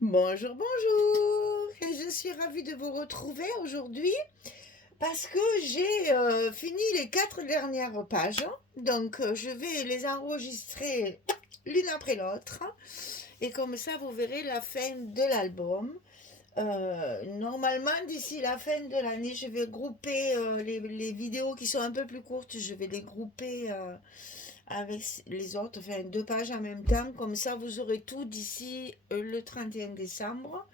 Bonjour, bonjour! Je suis ravie de vous retrouver aujourd'hui parce que j'ai fini les 4 dernières pages. Donc, je vais les enregistrer l'une après l'autre. Et comme ça, vous verrez la fin de l'album. Normalement, d'ici la fin de l'année, je vais grouper les vidéos qui sont un peu plus courtes. Je vais les grouper avec les autres, enfin 2 pages en même temps. Comme ça, vous aurez tout d'ici le 31 décembre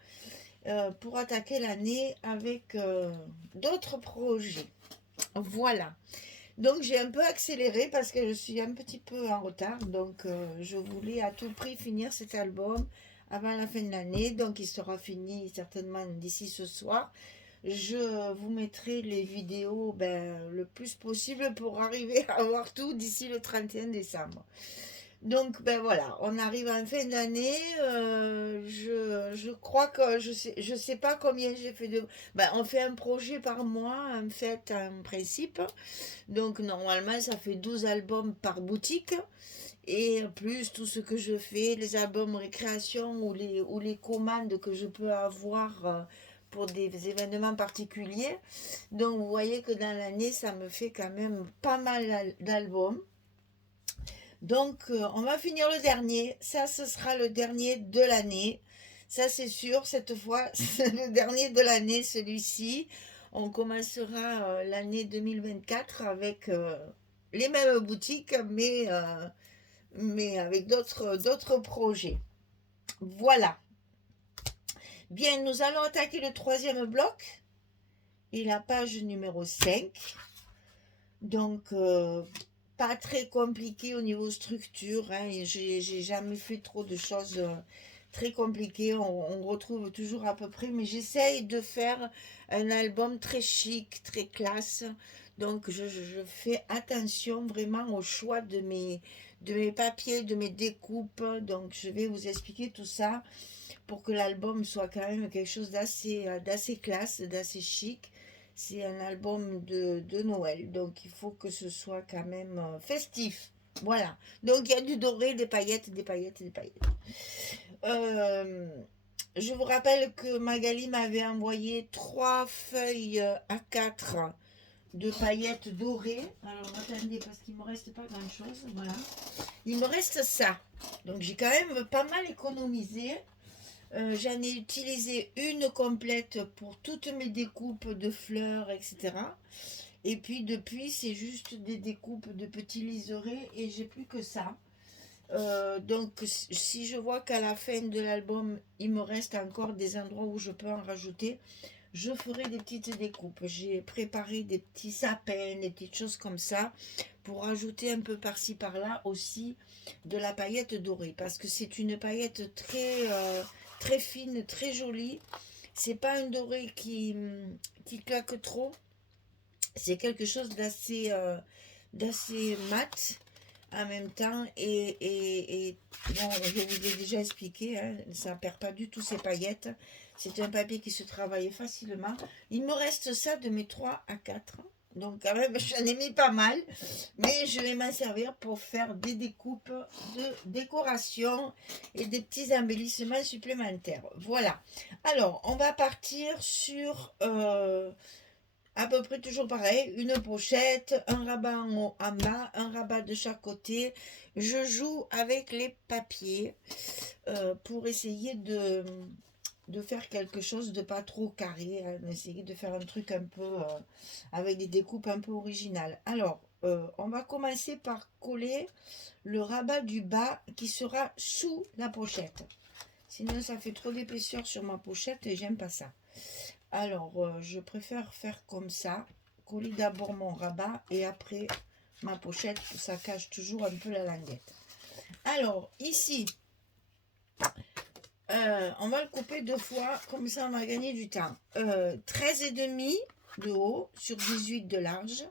pour attaquer l'année avec d'autres projets. Voilà. Donc j'ai un peu accéléré parce que je suis un petit peu en retard. Donc je voulais à tout prix finir cet album avant la fin de l'année. Donc il sera fini certainement d'ici ce soir. Je vous mettrai les vidéos le plus possible pour arriver à avoir tout d'ici le 31 décembre. Donc ben voilà, on arrive en fin d'année. Je crois que je sais pas combien j'ai fait de. Ben, on fait un projet par mois en fait en principe. Donc normalement ça fait 12 albums par boutique. Et plus tout ce que je fais, les albums récréation ou les commandes que je peux avoir pour des événements particuliers. Donc vous voyez que dans l'année ça me fait quand même pas mal d'albums. Donc, on va finir le dernier. Ça, ce sera le dernier de l'année. Ça, c'est sûr. Cette fois, c'est le dernier de l'année, celui-ci. On commencera l'année 2024 avec les mêmes boutiques, mais avec d'autres projets. Voilà. Bien, nous allons attaquer le troisième bloc et la page numéro 5. Donc, pas très compliqué au niveau structure. Hein, et j'ai jamais fait trop de choses très compliquées. On retrouve toujours à peu près. Mais j'essaye de faire un album très chic, très classe. Donc, je fais attention vraiment au choix de mes papiers, de mes découpes. Donc, je vais vous expliquer tout ça pour que l'album soit quand même quelque chose d'assez classe, d'assez chic. C'est un album de Noël, donc il faut que ce soit quand même festif. Voilà. Donc il y a du doré, des paillettes, des paillettes, des paillettes. Euh, je vous rappelle que Magali m'avait envoyé 3 feuilles A4 de paillettes dorées. Alors attendez, parce qu'il ne me reste pas grand chose. Voilà. Il me reste ça. Donc j'ai quand même pas mal économisé. J'en ai utilisé une complète pour toutes mes découpes de fleurs, etc. Et puis depuis, c'est juste des découpes de petits liserés et j'ai plus que ça. Donc si je vois qu'à la fin de l'album, il me reste encore des endroits où je peux en rajouter, je ferai des petites découpes. J'ai préparé des petits sapins, des petites choses comme ça pour rajouter un peu par-ci par-là aussi de la paillette dorée parce que c'est une paillette très fine, très jolie. C'est pas un doré qui claque trop. C'est quelque chose d'assez mat en même temps et bon, je vous ai déjà expliqué, hein, ça ne perd pas du tout ses paillettes. C'est un papier qui se travaille facilement. Il me reste ça de mes 3 à 4. Donc quand même, j'en ai mis pas mal. Mais je vais m'en servir pour faire des découpes de décoration et des petits embellissements supplémentaires. Voilà. Alors, on va partir sur à peu près toujours pareil, une pochette, un rabat en haut, en bas, un rabat de chaque côté. Je joue avec les papiers pour essayer de faire quelque chose de pas trop carré, hein, essayer de faire un truc un peu avec des découpes un peu originales. Alors, on va commencer par coller le rabat du bas qui sera sous la pochette. Sinon, ça fait trop d'épaisseur sur ma pochette et j'aime pas ça. Alors, je préfère faire comme ça, coller d'abord mon rabat et après ma pochette, ça cache toujours un peu la languette. Alors, ici, on va le couper 2 fois, comme ça on va gagner du temps. 13,5 de haut sur 18 de large.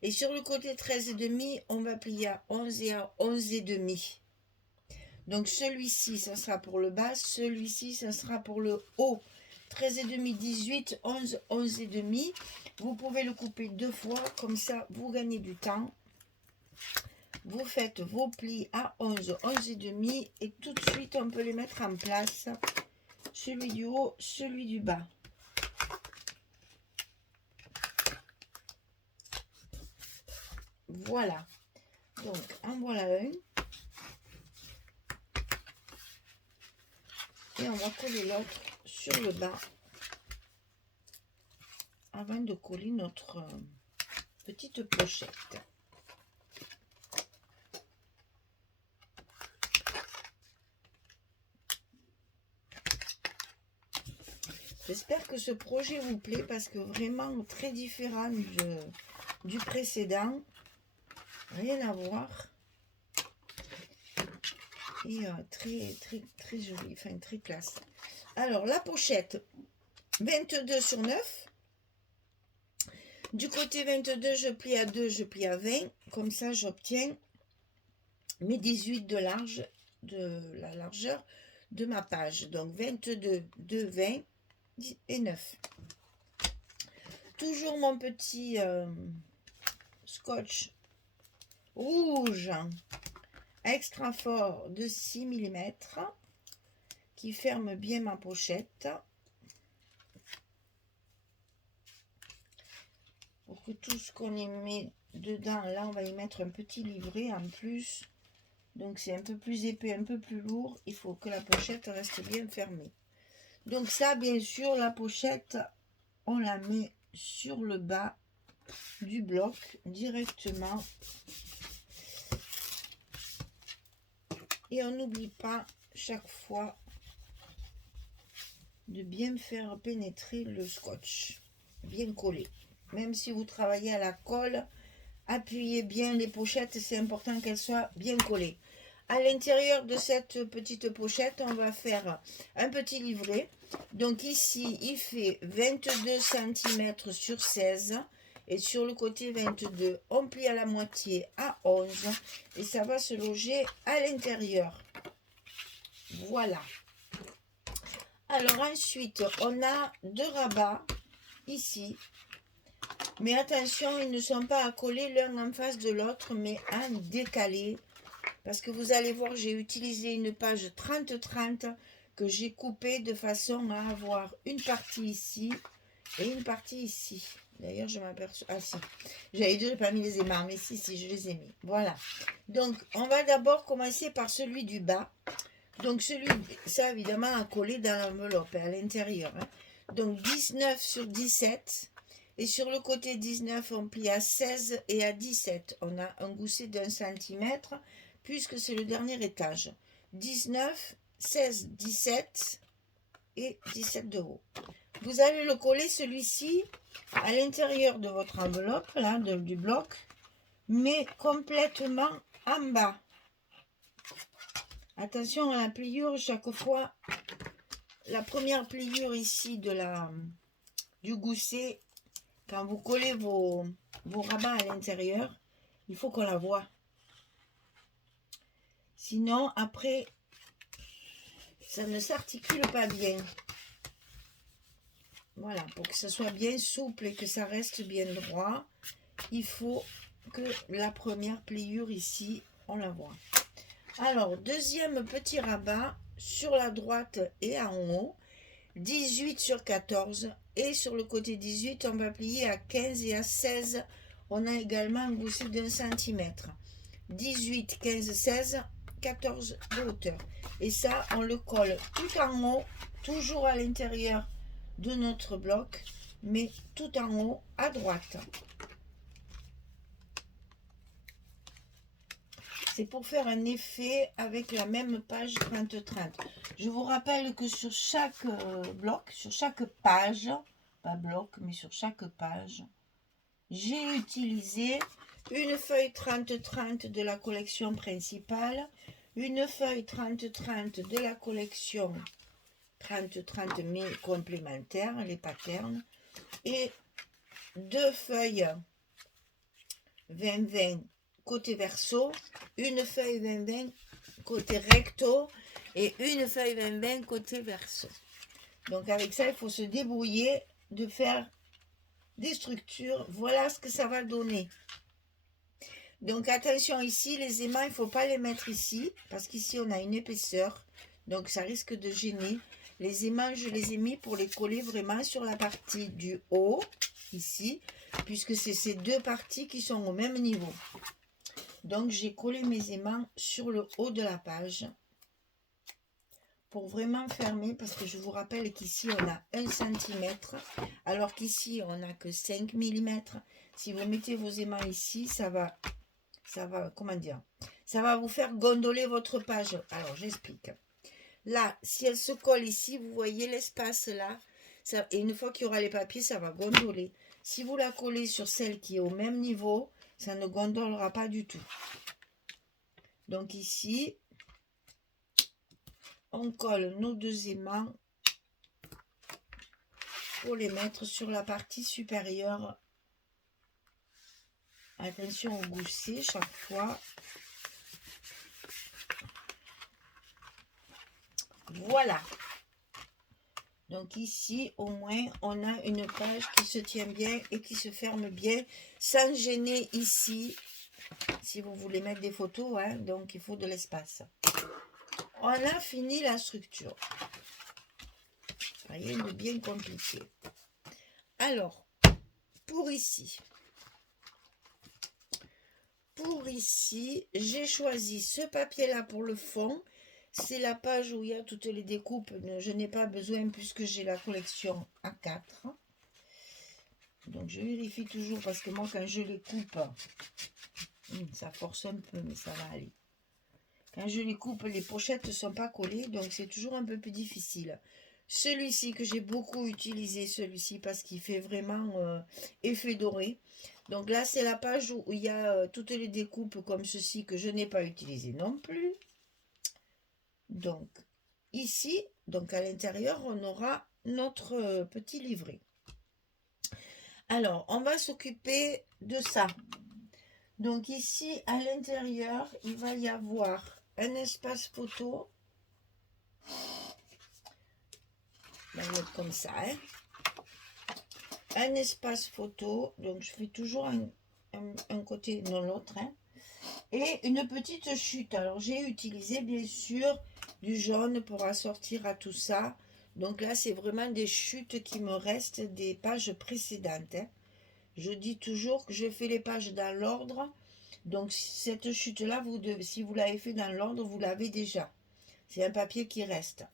Et sur le côté 13,5, on va plier à 11 et à 11,5. Donc celui-ci, ça sera pour le bas, celui-ci, ça sera pour le haut. 13,5, 18, 11, 11,5. Vous pouvez le couper 2 fois, comme ça vous gagnez du temps. Vous faites vos plis à 11, 11,5 et tout de suite on peut les mettre en place celui du haut, celui du bas. Voilà. Donc, en voilà un. Et on va coller l'autre sur le bas avant de coller notre petite pochette. J'espère que ce projet vous plaît parce que vraiment très différent du précédent. Rien à voir. Et très joli, enfin très classe. Alors la pochette 22 sur 9. Du côté 22, je plie à 2, je plie à 20. Comme ça, j'obtiens mes 18 de large, de la largeur de ma page. Donc 22, 2, 20 et 9. Toujours mon petit scotch rouge extra fort de 6 mm qui ferme bien ma pochette pour que tout ce qu'on y met dedans, là on va y mettre un petit livret en plus, donc c'est un peu plus épais, un peu plus lourd, il faut que la pochette reste bien fermée. Donc ça, bien sûr, la pochette on la met sur le bas du bloc directement. Et on n'oublie pas chaque fois de bien faire pénétrer le scotch, bien collé. Même si vous travaillez à la colle, appuyez bien les pochettes, c'est important qu'elles soient bien collées. À l'intérieur de cette petite pochette, on va faire un petit livret. Donc ici, il fait 22 cm sur 16. Et sur le côté 22, on plie à la moitié à 11 et ça va se loger à l'intérieur. Voilà. Alors ensuite, on a deux rabats ici. Mais attention, ils ne sont pas à coller l'un en face de l'autre, mais à décaler. Parce que vous allez voir, j'ai utilisé une page 30-30 que j'ai coupée de façon à avoir une partie ici et une partie ici. D'ailleurs, je m'aperçois... Ah si, j'avais dit, je n'ai pas mis les aimants, mais si, je les ai mis. Voilà. Donc, on va d'abord commencer par celui du bas. Donc, ça, évidemment, à coller dans l'enveloppe, à l'intérieur. Hein. Donc, 19 sur 17. Et sur le côté 19, on plie à 16 et à 17. On a un gousset d'1 cm, puisque c'est le dernier étage. 19, 16, 17 et 17 de haut. Vous allez le coller celui-ci à l'intérieur de votre enveloppe, là, du bloc, mais complètement en bas. Attention à la pliure, chaque fois, la première pliure ici du gousset, quand vous collez vos rabats à l'intérieur, il faut qu'on la voie. Sinon, après, ça ne s'articule pas bien. Voilà, pour que ça soit bien souple et que ça reste bien droit, il faut que la première pliure ici, on la voit. Alors, deuxième petit rabat sur la droite et en haut, 18 sur 14. Et sur le côté 18, on va plier à 15 et à 16. On a également un gousset d'1 cm. 18, 15, 16, 14 de hauteur. Et ça, on le colle tout en haut, toujours à l'intérieur de notre bloc, mais tout en haut à droite. C'est pour faire un effet avec la même page 30-30. Je vous rappelle que sur chaque bloc, sur chaque page, pas bloc, mais sur chaque page, j'ai utilisé une feuille 30-30 de la collection principale, une feuille 30-30 de la collection 30-30 mais complémentaires, les patterns, et deux feuilles 20-20 côté verso, une feuille 20-20 côté recto et une feuille 20-20 côté verso. Donc avec ça, il faut se débrouiller de faire des structures. Voilà ce que ça va donner. Donc attention ici, les aimants, il ne faut pas les mettre ici, parce qu'ici on a une épaisseur, donc ça risque de gêner. Les aimants, je les ai mis pour les coller vraiment sur la partie du haut, ici, puisque c'est ces deux parties qui sont au même niveau. Donc, j'ai collé mes aimants sur le haut de la page pour vraiment fermer, parce que je vous rappelle qu'ici, on a 1 cm, alors qu'ici, on n'a que 5 mm. Si vous mettez vos aimants ici, ça va, comment dire, ça va vous faire gondoler votre page. Alors, j'explique. Là, si elle se colle ici, vous voyez l'espace là, ça, et une fois qu'il y aura les papiers, ça va gondoler. Si vous la collez sur celle qui est au même niveau, ça ne gondolera pas du tout. Donc ici, on colle nos deux aimants pour les mettre sur la partie supérieure. Attention au gousset chaque fois. Voilà. Donc ici, au moins, on a une page qui se tient bien et qui se ferme bien, sans gêner ici, si vous voulez mettre des photos, hein, donc il faut de l'espace. On a fini la structure. Rien de bien compliqué. Alors, pour ici, j'ai choisi ce papier-là pour le fond. C'est la page où il y a toutes les découpes. Je n'ai pas besoin puisque j'ai la collection A4. Donc je vérifie toujours parce que moi quand je les coupe, ça force un peu mais ça va aller. Quand je les coupe, les pochettes ne sont pas collées, donc c'est toujours un peu plus difficile. Celui-ci que j'ai beaucoup utilisé, celui-ci parce qu'il fait vraiment effet doré. Donc là c'est la page où il y a toutes les découpes comme ceci que je n'ai pas utilisé non plus. Donc, ici, donc à l'intérieur, on aura notre petit livret. Alors, on va s'occuper de ça. Donc ici, à l'intérieur, il va y avoir un espace photo. On va mettre comme ça, hein. Un espace photo. Donc, je fais toujours un côté, non l'autre, hein. Et une petite chute. Alors, j'ai utilisé, bien sûr, du jaune pour assortir à tout ça. Donc là, c'est vraiment des chutes qui me restent des pages précédentes, hein. Je dis toujours que je fais les pages dans l'ordre. Donc cette chute-là, si vous l'avez fait dans l'ordre, vous l'avez déjà. C'est un papier qui reste.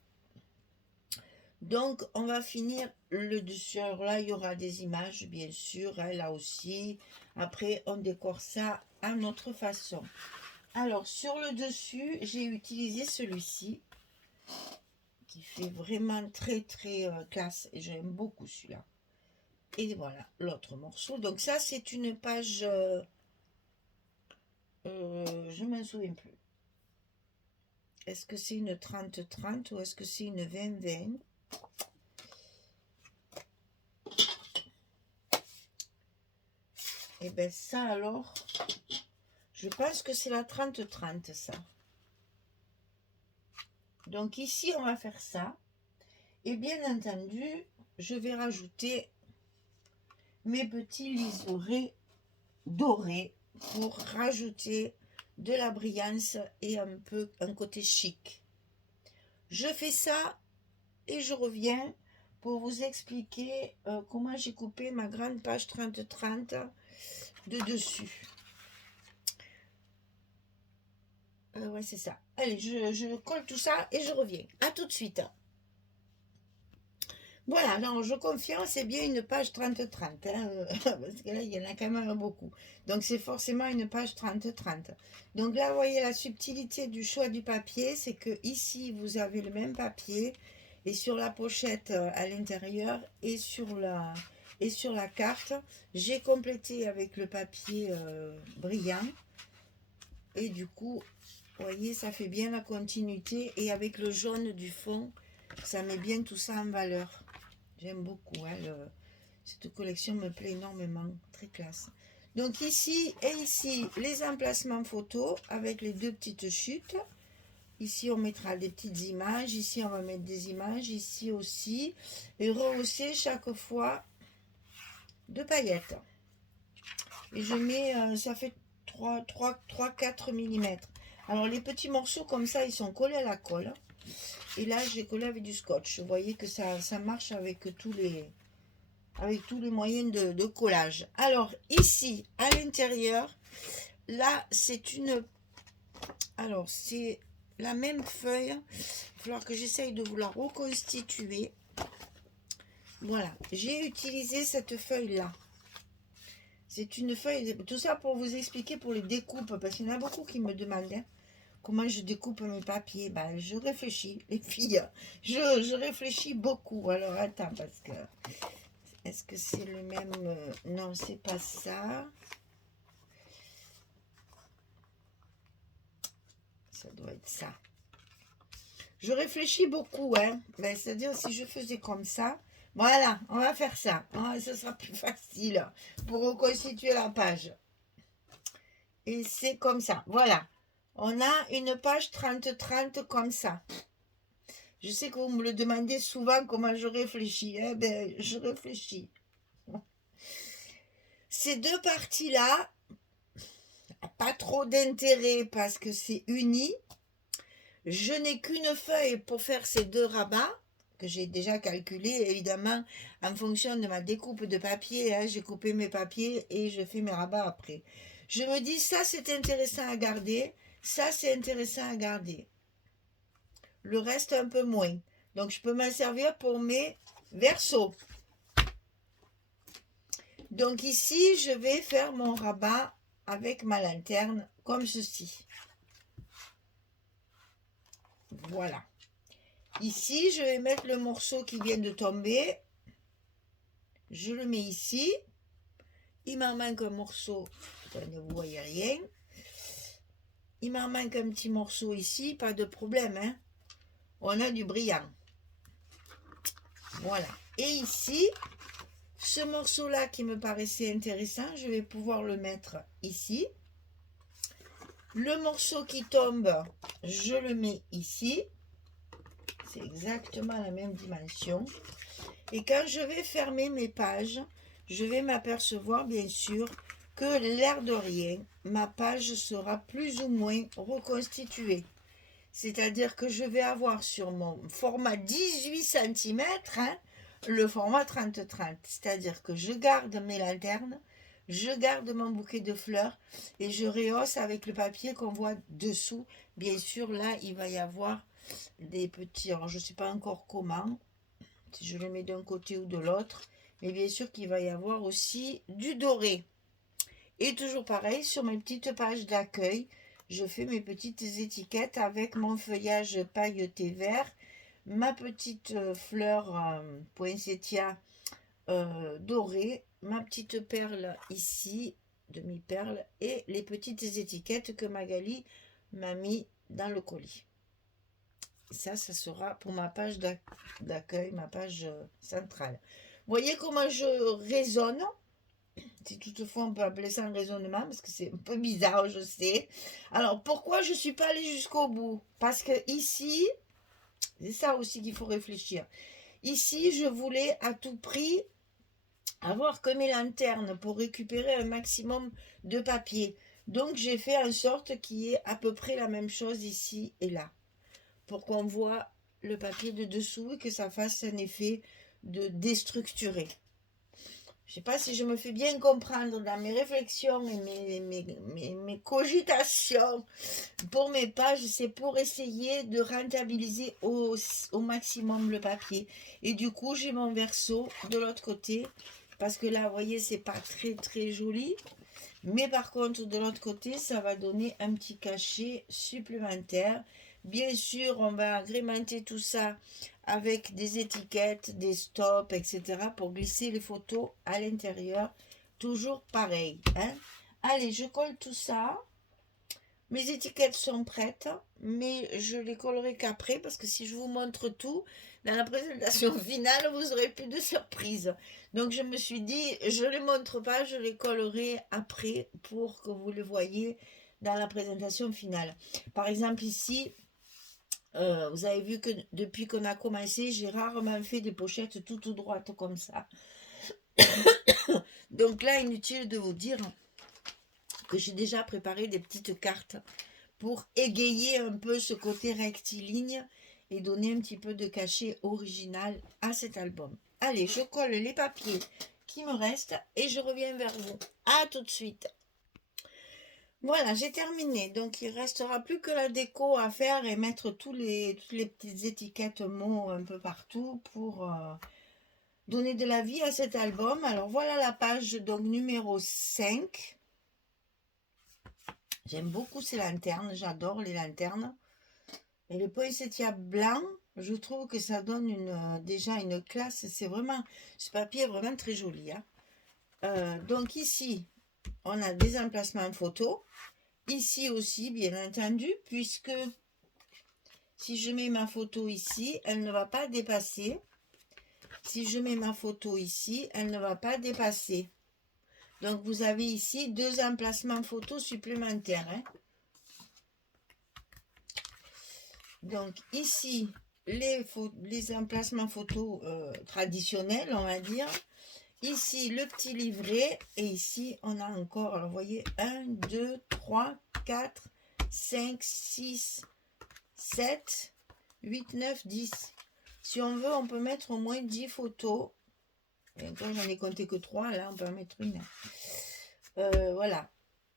Donc, on va finir le dessus. Alors là, il y aura des images, bien sûr, hein, là aussi. Après, on décore ça à notre façon. Alors, sur le dessus, j'ai utilisé celui-ci, qui fait vraiment très, très classe. Et j'aime beaucoup celui-là. Et voilà, l'autre morceau. Donc ça, c'est une page... je ne m'en souviens plus. Est-ce que c'est une 30-30 ou est-ce que c'est une 20-20? Et bien ça alors, je pense que c'est la 30-30 ça. Donc ici, on va faire ça. Et bien entendu, je vais rajouter mes petits liserés dorés pour rajouter de la brillance et un côté chic. Je fais ça et je reviens pour vous expliquer comment j'ai coupé ma grande page 30-30 de dessus. Ouais, c'est ça. Allez, je colle tout ça et je reviens. À tout de suite. Voilà, non, je confirme, c'est bien une page 30-30, hein, parce que là, il y en a quand même beaucoup. Donc, c'est forcément une page 30-30. Donc là, vous voyez la subtilité du choix du papier, c'est que ici, vous avez le même papier, et sur la pochette à l'intérieur, et sur la carte, j'ai complété avec le papier brillant, et du coup, vous voyez, ça fait bien la continuité, et avec le jaune du fond, ça met bien tout ça en valeur. J'aime beaucoup, hein, cette collection me plaît énormément, très classe. Donc ici et ici, les emplacements photos avec les deux petites chutes. Ici, on mettra des petites images. Ici, on va mettre des images. Ici aussi. Et rehausser chaque fois de paillettes. Et je mets, ça fait 3-4 mm. Alors, les petits morceaux comme ça, ils sont collés à la colle. Et là, j'ai collé avec du scotch. Vous voyez que ça marche avec tous les moyens de collage. Alors, ici, à l'intérieur, là, c'est une... Alors, c'est la même feuille. Il va falloir que j'essaye de vous la reconstituer. Voilà, j'ai utilisé cette feuille-là. C'est une feuille... Tout ça pour vous expliquer pour les découpes, parce qu'il y en a beaucoup qui me demandent... Hein, comment je découpe mes papiers? Ben, je réfléchis, les filles. Je réfléchis beaucoup. Alors, attends, parce que... Est-ce que c'est le même... Non, c'est pas ça. Ça doit être ça. Je réfléchis beaucoup, hein. Ben, c'est-à-dire, si je faisais comme ça... Voilà, on va faire ça. Oh, ce sera plus facile pour reconstituer la page. Et c'est comme ça. Voilà. On a une page 30-30 comme ça. Je sais que vous me le demandez souvent comment je réfléchis. Eh ben, je réfléchis. Ces deux parties-là, pas trop d'intérêt parce que c'est uni. Je n'ai qu'une feuille pour faire ces deux rabats, que j'ai déjà calculé, évidemment, en fonction de ma découpe de papier. Hein, j'ai coupé mes papiers et je fais mes rabats après. Je me dis, ça c'est intéressant à garder, ça c'est intéressant à garder. Le reste un peu moins. Donc je peux m'en servir pour mes versos. Donc ici, je vais faire mon rabat avec ma lanterne comme ceci. Voilà. Ici, je vais mettre le morceau qui vient de tomber. Je le mets ici. Il m'en manque un morceau. Ne vous voyez rien. Il m'en manque un petit morceau ici. Pas de problème. Hein. On a du brillant. Voilà. Et ici, ce morceau-là qui me paraissait intéressant, je vais pouvoir le mettre ici. Le morceau qui tombe, je le mets ici. C'est exactement la même dimension. Et quand je vais fermer mes pages, je vais m'apercevoir bien sûr que l'air de rien, ma page sera plus ou moins reconstituée. C'est-à-dire que je vais avoir sur mon format 18 cm, hein, le format 30-30. C'est-à-dire que je garde mes lanternes, je garde mon bouquet de fleurs et je rehausse avec le papier qu'on voit dessous. Bien sûr, là, il va y avoir des petits... Alors, je ne sais pas encore comment, si je le mets d'un côté ou de l'autre. Mais bien sûr qu'il va y avoir aussi du doré. Et toujours pareil, sur mes petites pages d'accueil, je fais mes petites étiquettes avec mon feuillage pailleté vert, ma petite fleur poinsettia dorée, ma petite perle ici, demi-perle, et les petites étiquettes que Magali m'a mis dans le colis. Ça sera pour ma page d'accueil, ma page centrale. Vous voyez comment je raisonne? Si toutefois on peut appeler ça un raisonnement, parce que c'est un peu bizarre, je sais. Alors, pourquoi je ne suis pas allée jusqu'au bout? Parce que ici, c'est ça aussi qu'il faut réfléchir. Ici, je voulais à tout prix avoir que mes lanternes pour récupérer un maximum de papier. Donc, j'ai fait en sorte qu'il y ait à peu près la même chose ici et là. Pour qu'on voit le papier de dessous et que ça fasse un effet de déstructuré. Je ne sais pas si je me fais bien comprendre dans mes réflexions et mes cogitations pour mes pages, c'est pour essayer de rentabiliser au maximum le papier. Et du coup, j'ai mon verso de l'autre côté, parce que là, vous voyez, c'est pas très très joli. Mais par contre, de l'autre côté, ça va donner un petit cachet supplémentaire. Bien sûr, on va agrémenter tout ça avec des étiquettes, des stops, etc. pour glisser les photos à l'intérieur. Toujours pareil. Hein. Allez, je colle tout ça. Mes étiquettes sont prêtes, mais je les collerai qu'après parce que si je vous montre tout, dans la présentation finale, vous aurez plus de surprises. Donc je me suis dit, je ne les montre pas, je les collerai après pour que vous les voyez dans la présentation finale. Par exemple ici, vous avez vu que depuis qu'on a commencé, j'ai rarement fait des pochettes tout droites comme ça. Donc là, inutile de vous dire que j'ai déjà préparé des petites cartes pour égayer un peu ce côté rectiligne et donner un petit peu de cachet original à cet album. Allez, je colle les papiers qui me restent et je reviens vers vous. À tout de suite. Voilà, j'ai terminé. Donc, il ne restera plus que la déco à faire et mettre toutes les petites étiquettes mots un peu partout pour donner de la vie à cet album. Alors, voilà la page donc numéro 5. J'aime beaucoup ces lanternes. J'adore les lanternes. Et le poinsettia blanc, je trouve que ça donne déjà une classe. C'est vraiment, ce papier est vraiment très joli. Hein. Donc, ici, on a des emplacements photos. Ici aussi, bien entendu, puisque si je mets ma photo ici, elle ne va pas dépasser. Si je mets ma photo ici, elle ne va pas dépasser. Donc, vous avez ici 2 emplacements photos supplémentaires. Hein. Donc, ici, les emplacements photos traditionnels, on va dire. Ici, le petit livret. Et ici, on a encore, alors vous voyez, 1, 2, 3, 4, 5, 6, 7, 8, 9, 10. Si on veut, on peut mettre au moins 10 photos. Et encore, j'en ai compté que 3. Là, on peut en mettre une. Voilà.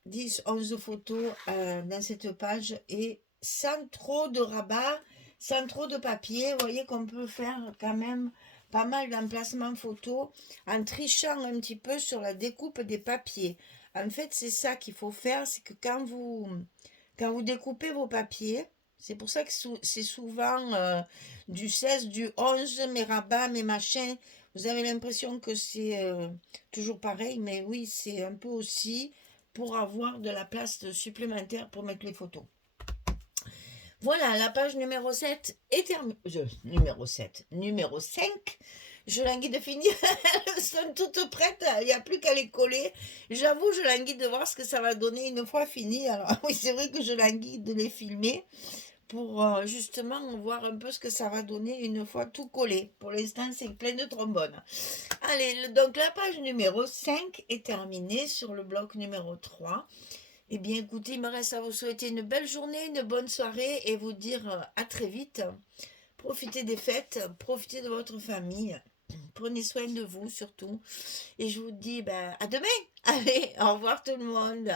10, 11 photos dans cette page. Et sans trop de rabat, sans trop de papier. Vous voyez qu'on peut faire quand même pas mal d'emplacements photos en trichant un petit peu sur la découpe des papiers. En fait, c'est ça qu'il faut faire. C'est que quand vous découpez vos papiers, c'est pour ça que c'est souvent du 16, du 11, mes rabats, mes machins. Vous avez l'impression que c'est toujours pareil, mais oui, c'est un peu aussi pour avoir de la place supplémentaire pour mettre les photos. Voilà, la page numéro 7 est terminée. Numéro 5. Je languis de finir. Elles sont toutes prêtes. Il n'y a plus qu'à les coller. J'avoue, je languis de voir ce que ça va donner une fois fini. Alors oui, c'est vrai que je languis de les filmer pour justement voir un peu ce que ça va donner une fois tout collé. Pour l'instant, c'est plein de trombones. Allez, donc la page numéro 5 est terminée sur le bloc numéro 3. Eh bien, écoutez, il me reste à vous souhaiter une belle journée, une bonne soirée et vous dire à très vite. Profitez des fêtes, profitez de votre famille. Prenez soin de vous surtout. Et je vous dis à demain. Allez, au revoir tout le monde.